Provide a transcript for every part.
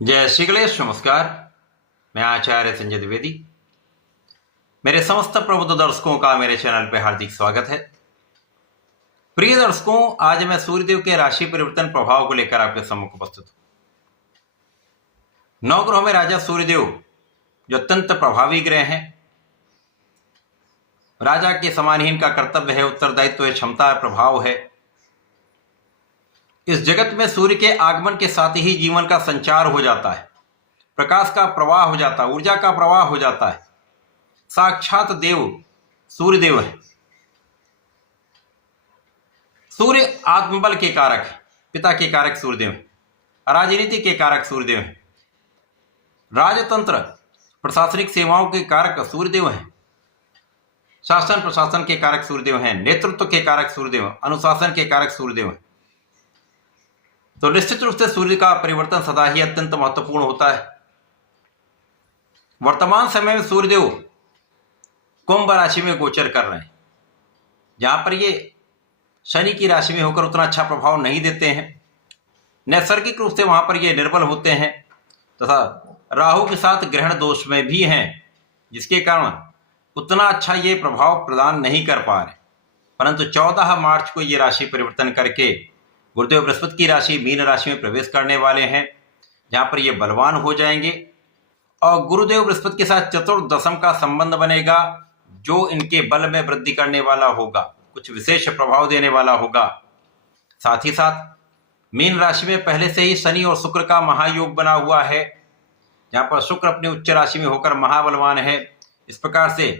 जय श्री गणेश। नमस्कार। मैं आचार्य संजय द्विवेदी। मेरे समस्त प्रबुद्ध दर्शकों का मेरे चैनल पर हार्दिक स्वागत है। प्रिय दर्शकों, आज मैं सूर्यदेव के राशि परिवर्तन प्रभाव को लेकर आपके सम्मुख उपस्थित हूं। नवग्रहों में राजा सूर्यदेव जो अत्यंत प्रभावी ग्रह हैं, राजा के समान ही इनका कर्तव्य है, उत्तरदायित्व है, क्षमता है, प्रभाव है। इस जगत में सूर्य के आगमन के साथ ही जीवन का संचार हो जाता है, प्रकाश का प्रवाह हो जाता है, ऊर्जा का प्रवाह हो जाता है। साक्षात देव सूर्यदेव है। सूर्य आत्मबल के कारक है, पिता के कारक सूर्यदेव है, राजनीति के कारक सूर्यदेव है, राजतंत्र प्रशासनिक सेवाओं के कारक सूर्यदेव हैं, शासन प्रशासन के कारक सूर्यदेव हैं, नेतृत्व के कारक सूर्यदेव, अनुशासन के कारक सूर्यदेव हैं। तो निश्चित रूप से सूर्य का परिवर्तन सदा ही अत्यंत महत्वपूर्ण होता है। वर्तमान समय में सूर्यदेव कुंभ राशि में गोचर कर रहे हैं, जहां पर ये शनि की राशि में होकर उतना अच्छा प्रभाव नहीं देते हैं। नैसर्गिक रूप से वहां पर ये निर्बल होते हैं तथा राहु के साथ ग्रहण दोष में भी हैं, जिसके कारण उतना अच्छा ये प्रभाव प्रदान नहीं कर पा रहे। परंतु 14 मार्च को ये राशि परिवर्तन करके गुरुदेव बृहस्पति की राशि मीन राशि में प्रवेश करने वाले हैं, जहां पर ये बलवान हो जाएंगे और गुरुदेव बृहस्पति के साथ चतुर्दशम का संबंध बनेगा, जो इनके बल में वृद्धि करने वाला होगा, कुछ विशेष प्रभाव देने वाला होगा। साथ ही साथ मीन राशि में पहले से ही शनि और शुक्र का महायोग बना हुआ है, जहां पर शुक्र अपनी उच्च राशि में होकर महाबलवान है। इस प्रकार से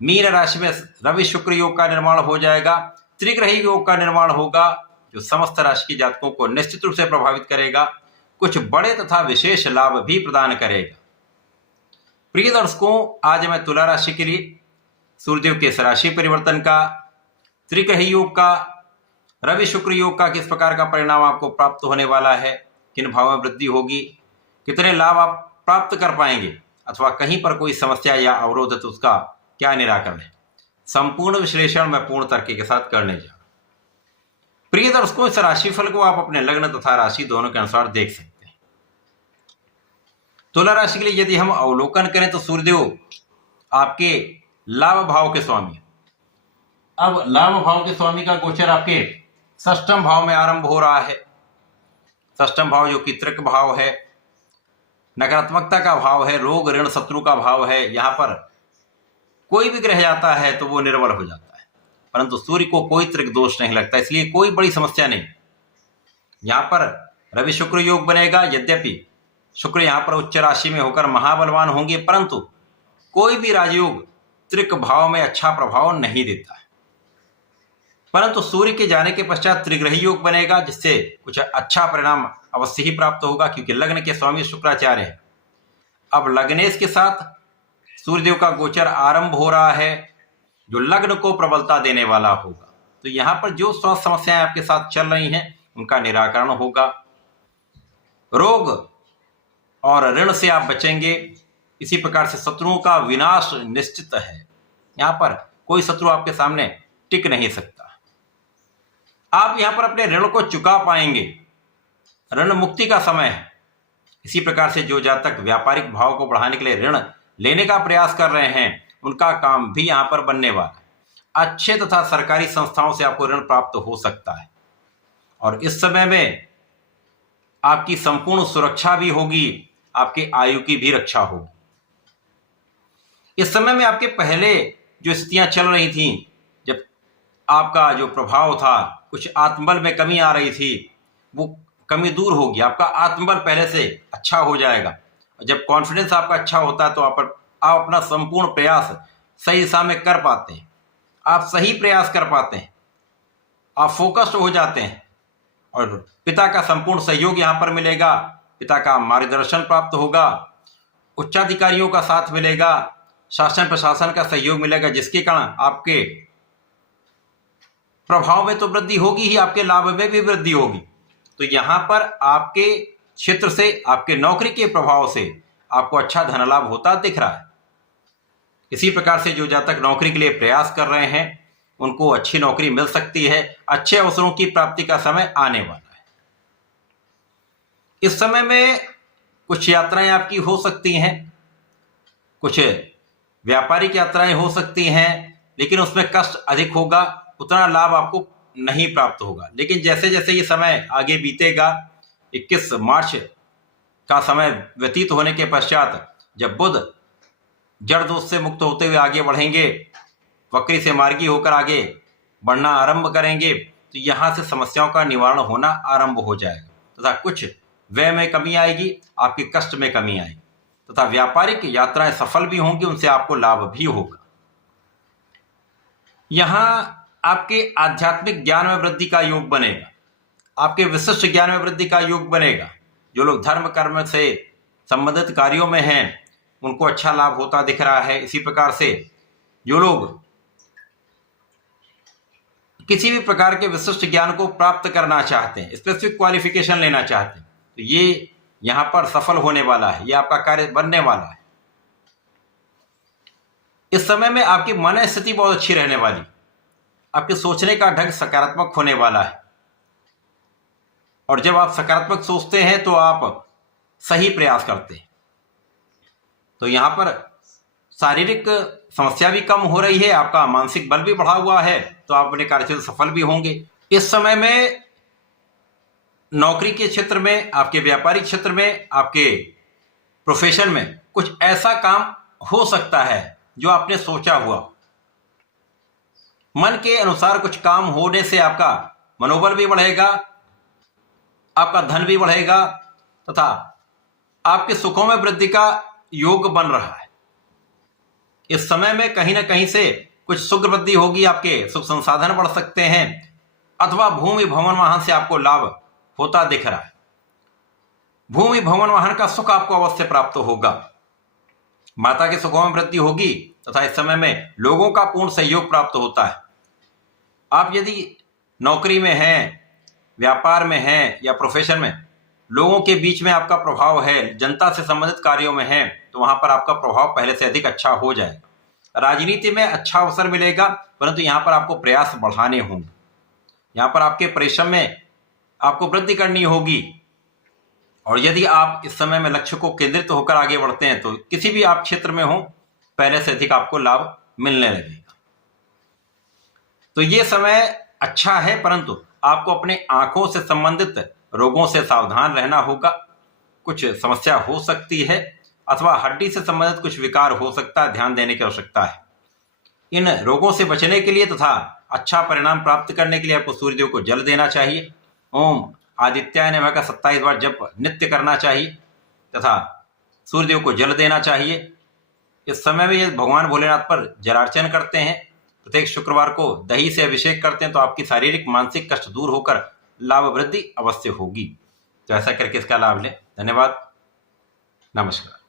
मीन राशि में रवि शुक्र योग का निर्माण हो जाएगा, त्रिग्रही योग का निर्माण होगा, जो समस्त राशि के जातकों को निश्चित रूप से प्रभावित करेगा, कुछ बड़े तथा विशेष लाभ भी प्रदान करेगा। प्रिय दर्शकों, आज मैं तुला राशि के लिए सूर्यदेव के राशि परिवर्तन का, त्रिग्रही योग का, रवि शुक्र योग का किस प्रकार का परिणाम आपको प्राप्त होने वाला है, किन भावों में वृद्धि होगी, कितने लाभ आप प्राप्त कर पाएंगे, अथवा कहीं पर कोई समस्या या अवरोध है तो उसका क्या निराकरण है, संपूर्ण विश्लेषण मैं पूर्ण तर्क के साथ करने जा रहा हूं। प्रिय दर्शकों, इस राशिफल को आप अपने लग्न तथा राशि दोनों के अनुसार देख सकते हैं। तुला राशि के लिए यदि हम अवलोकन करें तो सूर्यदेव आपके लाभ भाव के स्वामी। अब लाभ भाव के स्वामी का गोचर आपके षष्ठम भाव में आरंभ हो रहा है। षष्ठम भाव जो कि त्रिक भाव है, नकारात्मकता का भाव है, रोग ऋण शत्रु का भाव है। यहां पर कोई भी ग्रह जाता है तो वो निर्बल हो जाता है, परंतु सूर्य को कोई त्रिक दोष नहीं लगता, इसलिए कोई बड़ी समस्या नहीं। यहां पर रवि शुक्र योग बनेगा, यद्यपि शुक्र यहां पर उच्च राशि में होकर महाबलवान होंगे, परंतु कोई भी राजयोग त्रिक भाव में अच्छा प्रभाव नहीं देता है। परंतु सूर्य के जाने के पश्चात त्रिग्रही योग बनेगा, जिससे कुछ अच्छा परिणाम अवश्य ही प्राप्त होगा, क्योंकि लग्न के स्वामी शुक्राचार्य है। अब लग्नेश के साथ सूर्यदेव का गोचर आरंभ हो रहा है, जो लग्न को प्रबलता देने वाला होगा। तो यहां पर जो स्वास्थ्य समस्याएं आपके साथ चल रही हैं उनका निराकरण होगा, रोग और ऋण से आप बचेंगे। इसी प्रकार से शत्रुओं का विनाश निश्चित है। यहां पर कोई शत्रु आपके सामने टिक नहीं सकता। आप यहां पर अपने ऋण को चुका पाएंगे, ऋण मुक्ति का समय है। इसी प्रकार से जो जातक व्यापारिक भाव को बढ़ाने के लिए ऋण लेने का प्रयास कर रहे हैं, उनका काम भी यहां पर बनने वाला है। अच्छे तथा सरकारी संस्थाओं से आपको ऋण प्राप्त हो सकता है और इस समय में आपकी संपूर्ण सुरक्षा भी होगी, आपके आयु की भी रक्षा होगी। इस समय में आपके पहले जो स्थितियां चल रही थी, जब आपका जो प्रभाव था, कुछ आत्मबल में कमी आ रही थी, वो कमी दूर होगी। आपका आत्मबल पहले से अच्छा हो जाएगा। जब कॉन्फिडेंस आपका अच्छा होता है तो आप अपना संपूर्ण प्रयास सही दिशा में कर पाते हैं, आप सही प्रयास कर पाते हैं, आप फोकस्ड हो जाते हैं और पिता का संपूर्ण सहयोग यहां पर मिलेगा। पिता का मार्गदर्शन प्राप्त होगा, उच्चाधिकारियों का साथ मिलेगा, शासन प्रशासन का सहयोग मिलेगा, जिसके कारण आपके प्रभाव में तो वृद्धि होगी ही, आपके लाभ में भी वृद्धि होगी। तो यहां पर आपके क्षेत्र से, आपके नौकरी के प्रभाव से आपको अच्छा धन लाभ होता दिख रहा है। इसी प्रकार से जो जातक नौकरी के लिए प्रयास कर रहे हैं उनको अच्छी नौकरी मिल सकती है, अच्छे अवसरों की प्राप्ति का समय आने वाला है। इस समय में कुछ यात्राएं आपकी हो सकती हैं, कुछ व्यापारिक यात्राएं हो सकती हैं, लेकिन उसमें कष्ट अधिक होगा, उतना लाभ आपको नहीं प्राप्त होगा। लेकिन जैसे जैसे ये समय आगे बीतेगा, 21 मार्च का समय व्यतीत होने के पश्चात जब बुध जड़ दोष से मुक्त होते हुए आगे बढ़ेंगे, वक्री से मार्गी होकर आगे बढ़ना आरंभ करेंगे, तो यहाँ से समस्याओं का निवारण होना आरंभ हो जाएगा तथा कुछ व्यय में कमी आएगी, आपके कष्ट में कमी आएगी तथा व्यापारिक यात्राएं सफल भी होंगी, उनसे आपको लाभ भी होगा। यहाँ आपके आध्यात्मिक ज्ञान में वृद्धि का योग बनेगा, आपके विशिष्ट ज्ञान में वृद्धि का योग बनेगा। जो लोग धर्म कर्म से संबंधित कार्यों में हैं उनको अच्छा लाभ होता दिख रहा है। इसी प्रकार से जो लोग किसी भी प्रकार के विशिष्ट ज्ञान को प्राप्त करना चाहते हैं, स्पेसिफिक क्वालिफिकेशन लेना चाहते हैं, तो ये यहां पर सफल होने वाला है, ये आपका कार्य बनने वाला है। इस समय में आपकी मन स्थिति बहुत अच्छी रहने वाली, आपके सोचने का ढंग सकारात्मक होने वाला है और जब आप सकारात्मक सोचते हैं तो आप सही प्रयास करते हैं, तो यहां पर शारीरिक समस्या भी कम हो रही है, आपका मानसिक बल भी बढ़ा हुआ है, तो आप अपने कार्य से सफल भी होंगे। इस समय में नौकरी के क्षेत्र में, आपके व्यापारिक क्षेत्र में, आपके प्रोफेशन में कुछ ऐसा काम हो सकता है जो आपने सोचा हुआ। मन के अनुसार कुछ काम होने से आपका मनोबल भी बढ़ेगा, आपका धन भी बढ़ेगा तथा आपके सुखों में वृद्धि का योग बन रहा है। इस समय में कहीं ना कहीं से कुछ सुख वृद्धि होगी, आपके सुख संसाधन बढ़ सकते हैं अथवा भूमि भवन वाहन से आपको लाभ होता दिख रहा है। भूमि भवन वाहन का सुख आपको अवश्य प्राप्त होगा, माता के सुखों में वृद्धि होगी तथा इस समय में लोगों का पूर्ण सहयोग प्राप्त होता है। आप यदि नौकरी में हैं, व्यापार में हैं या प्रोफेशन में, लोगों के बीच में आपका प्रभाव है, जनता से संबंधित कार्यों में है, तो वहां पर आपका प्रभाव पहले से अधिक अच्छा हो जाएगा। राजनीति में अच्छा अवसर मिलेगा, परंतु यहाँ पर आपको प्रयास बढ़ाने होंगे, यहाँ पर आपके परिश्रम में आपको वृद्धि करनी होगी। और यदि आप इस समय में लक्ष्य को केंद्रित होकर आगे बढ़ते हैं तो किसी भी आप क्षेत्र में हो, पहले से अधिक आपको लाभ मिलने लगेगा। तो ये समय अच्छा है, परंतु आपको अपने आंखों से संबंधित रोगों से सावधान रहना होगा। कुछ समस्या हो सकती है अथवा हड्डी से संबंधित कुछ विकार हो सकता है, ध्यान देने की आवश्यकता है। इन रोगों से बचने के लिए तथा अच्छा परिणाम प्राप्त करने के लिए आपको सूर्यदेव को जल देना चाहिए। ओम आदित्याय नमः का 27 बार जप नित्य करना चाहिए तथा सूर्यदेव को जल देना चाहिए। इस समय में यदि भगवान भोलेनाथ पर जलार्चन करते हैं, प्रत्येक शुक्रवार को दही से अभिषेक करते हैं, तो आपकी शारीरिक मानसिक कष्ट दूर होकर लाभ वृद्धि अवश्य होगी। तो ऐसा करके इसका लाभ लें। धन्यवाद, नमस्कार।